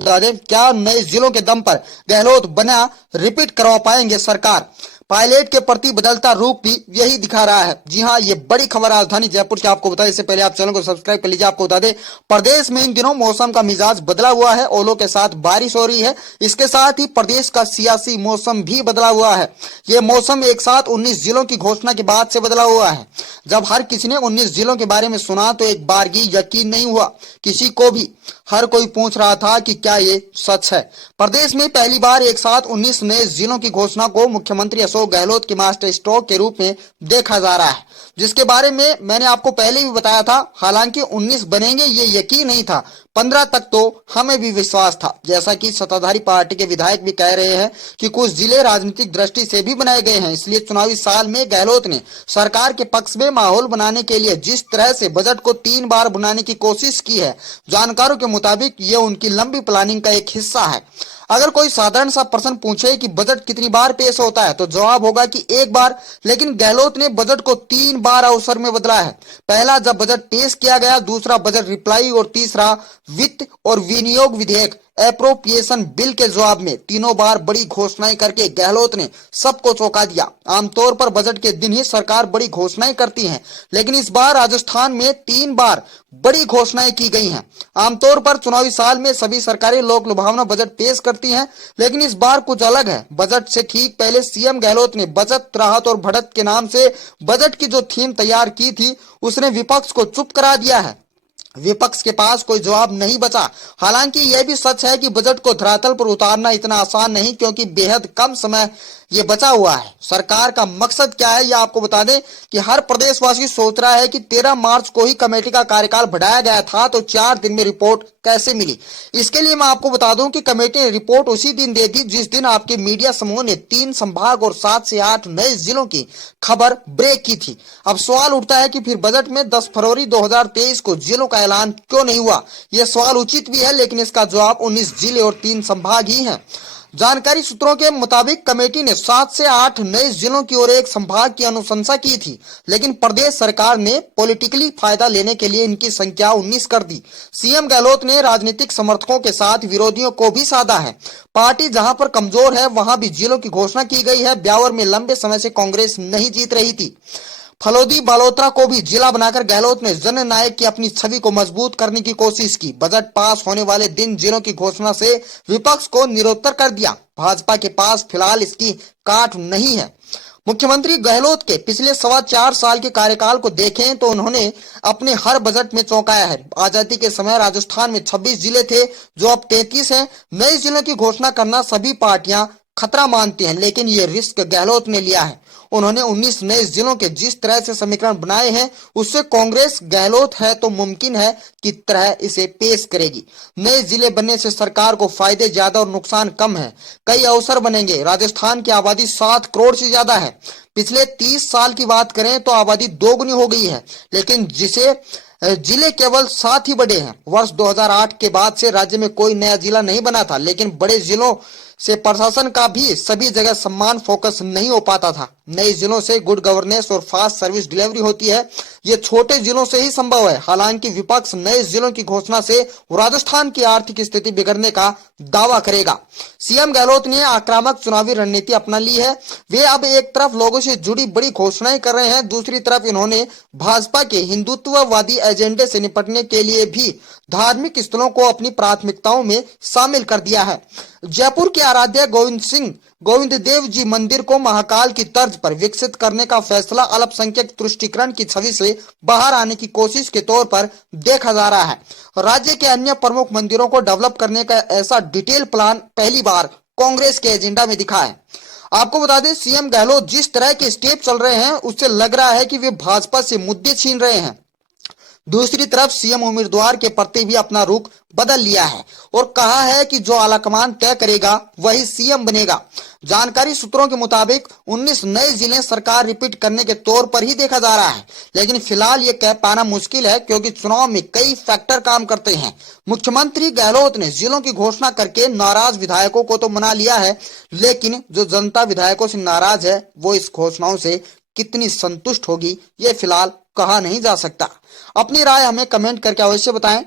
बता दें, क्या नए जिलों के दम पर गहलोत बना रिपीट करवा पाएंगे सरकार? पायलट के प्रति बदलता रूप भी यही दिखा रहा है। जी हां, ये बड़ी खबर राजधानी जयपुर से आपको बता दें। इससे पहले आप चैनल को सब्सक्राइब कर लीजिए। आपको बता दें, प्रदेश में इन दिनों मौसम का मिजाज बदला हुआ है। ओलों के साथ बारिश हो रही है। इसके साथ ही प्रदेश का सियासी मौसम भी बदला हुआ है। ये मौसम एक साथ 19 जिलों की घोषणा के बाद से बदला हुआ है। जब हर किसी ने 19 जिलों के बारे में सुना तो एक बारगी यकीन नहीं हुआ किसी को भी। हर कोई पूछ रहा था कि क्या ये सच है। प्रदेश में पहली बार एक साथ 19 नए जिलों की घोषणा को मुख्यमंत्री अशोक गहलोत के मास्टर स्ट्रोक के रूप में देखा जा रहा है, जिसके बारे में मैंने आपको पहले भी बताया था। हालांकि 19 बनेंगे ये यकीन नहीं था, 15 तक तो हमें भी विश्वास था। जैसा कि सत्ताधारी पार्टी के विधायक भी कह रहे हैं कि कुछ जिले राजनीतिक दृष्टि से भी बनाए गए हैं। इसलिए चुनावी साल में गहलोत ने सरकार के पक्ष में माहौल बनाने के लिए जिस तरह से बजट को 3 बार बनाने की कोशिश की है, जानकारों के मुताबिक ये उनकी लंबी प्लानिंग का एक हिस्सा है। अगर कोई साधारण सा प्रश्न पूछे कि बजट कितनी बार पेश होता है तो जवाब होगा कि 1 बार। लेकिन गहलोत ने बजट को 3 बार अवसर में बदला है। पहला जब बजट पेश किया गया, दूसरा बजट रिप्लाई और तीसरा वित्त और विनियोग विधेयक एप्रोप्रिएशन बिल के जवाब में। तीनों बार बड़ी घोषणाएं करके गहलोत ने सबको चौंका दिया। आमतौर पर बजट के दिन ही सरकार बड़ी घोषणाएं करती है, लेकिन इस बार राजस्थान में 3 बार बड़ी घोषणाएं की गई हैं। आमतौर पर चुनावी साल में सभी सरकारें लोक लुभावना बजट पेश करती हैं, लेकिन इस बार कुछ अलग है। बजट से ठीक पहले सीएम गहलोत ने बचत, राहत और बढ़त के नाम से बजट की जो थीम तैयार की थी, उसने विपक्ष को चुप करा दिया है। विपक्ष के पास कोई जवाब नहीं बचा। हालांकि यह भी सच है कि बजट को धरातल पर उतारना इतना आसान नहीं, क्योंकि बेहद कम समय ये बचा हुआ है। सरकार का मकसद क्या है, ये आपको बता दें कि हर प्रदेशवासी सोच रहा है कि 13 मार्च को ही कमेटी का कार्यकाल बढ़ाया गया था, तो 4 दिन में रिपोर्ट कैसे मिली। इसके लिए मैं आपको बता दूं कि कमेटी ने रिपोर्ट उसी दिन दे दी जिस दिन आपके मीडिया समूह ने 3 संभाग और 7 से 8 नए जिलों की खबर ब्रेक की थी। अब सवाल उठता है कि फिर बजट में 10 फरवरी 2023 को जिलों का ऐलान क्यों नहीं हुआ। यह सवाल उचित भी है, लेकिन इसका जवाब 19 जिले और 3 संभाग ही है। जानकारी सूत्रों के मुताबिक कमेटी ने 7 से 8 नए जिलों की और एक संभाग की अनुशंसा की थी, लेकिन प्रदेश सरकार ने पॉलिटिकली फायदा लेने के लिए इनकी संख्या 19 कर दी। सीएम गहलोत ने राजनीतिक समर्थकों के साथ विरोधियों को भी साधा है। पार्टी जहां पर कमजोर है वहां भी जिलों की घोषणा की गई है। ब्यावर में लंबे समय से कांग्रेस नहीं जीत रही थी। फलोदी बालोतरा को भी जिला बनाकर गहलोत ने जननायक की अपनी छवि को मजबूत करने की कोशिश की। बजट पास होने वाले दिन जिलों की घोषणा से विपक्ष को निरुत्तर कर दिया। भाजपा के पास फिलहाल इसकी काट नहीं है। मुख्यमंत्री गहलोत के पिछले 4.25 साल के कार्यकाल को देखें तो उन्होंने अपने हर बजट में चौंकाया है। आजादी के समय राजस्थान में 26 जिले थे, जो अब 33 हैं। नए जिलों की घोषणा करना सभी पार्टियां खतरा मानती हैं, लेकिन ये रिस्क गहलोत ने लिया है। उन्होंने 19 नए जिलों के जिस तरह से समीकरण बनाए हैं, उससे कांग्रेस गहलोत है तो मुमकिन है कि तरह इसे पेश करेगी। नए जिले बनने से सरकार को फायदे ज्यादा और नुकसान कम है। कई अवसर बनेंगे। राजस्थान की आबादी 7 करोड़ से ज्यादा है। पिछले 30 साल की बात करें तो आबादी दोगुनी हो गई है, लेकिन जिले केवल 7 ही बढ़े हैं। वर्ष 2008 के बाद से राज्य में कोई नया जिला नहीं बना था, लेकिन बड़े जिलों से प्रशासन का भी सभी जगह सम्मान फोकस नहीं हो पाता था। नए जिलों से गुड गवर्नेंस और फास्ट सर्विस डिलीवरी होती है। ये छोटे जिलों से ही संभव है। हालांकि विपक्ष नए जिलों की घोषणा से राजस्थान की आर्थिक स्थिति बिगड़ने का दावा करेगा। सीएम गहलोत ने आक्रामक चुनावी रणनीति अपना ली है। वे अब एक तरफ लोगों से जुड़ी बड़ी घोषणाएं कर रहे हैं, दूसरी तरफ इन्होंने भाजपा के हिंदुत्ववादी एजेंडे से निपटने के लिए भी धार्मिक स्थलों को अपनी प्राथमिकताओं में शामिल कर दिया है। जयपुर के आराध्य गोविंद देव जी मंदिर को महाकाल की तर्ज पर विकसित करने का फैसला अल्पसंख्यक तुष्टीकरण की छवि से बाहर आने की कोशिश के तौर पर देखा जा रहा है। राज्य के अन्य प्रमुख मंदिरों को डेवलप करने का ऐसा डिटेल प्लान पहली बार कांग्रेस के एजेंडा में दिखा है। आपको बता दें, सीएम गहलोत जिस तरह के स्टेप चल रहे हैं, उससे लग रहा है कि वे भाजपा से मुद्दे छीन रहे हैं। दूसरी तरफ सीएम उम्मीदवार के प्रति भी अपना रुख बदल लिया है और कहा है कि जो आलाकमान तय करेगा वही सीएम बनेगा। जानकारी सूत्रों के मुताबिक 19 नए जिले सरकार रिपीट करने के तौर पर ही देखा जा रहा है, लेकिन फिलहाल ये कह पाना मुश्किल है, क्योंकि चुनाव में कई फैक्टर काम करते हैं। मुख्यमंत्री गहलोत ने जिलों की घोषणा करके नाराज विधायकों को तो मना लिया है, लेकिन जो जनता विधायकों से नाराज है वो इस घोषणाओं से कितनी संतुष्ट होगी, ये फिलहाल कहा नहीं जा सकता। अपनी राय हमें कमेंट करके अवश्य बताएं।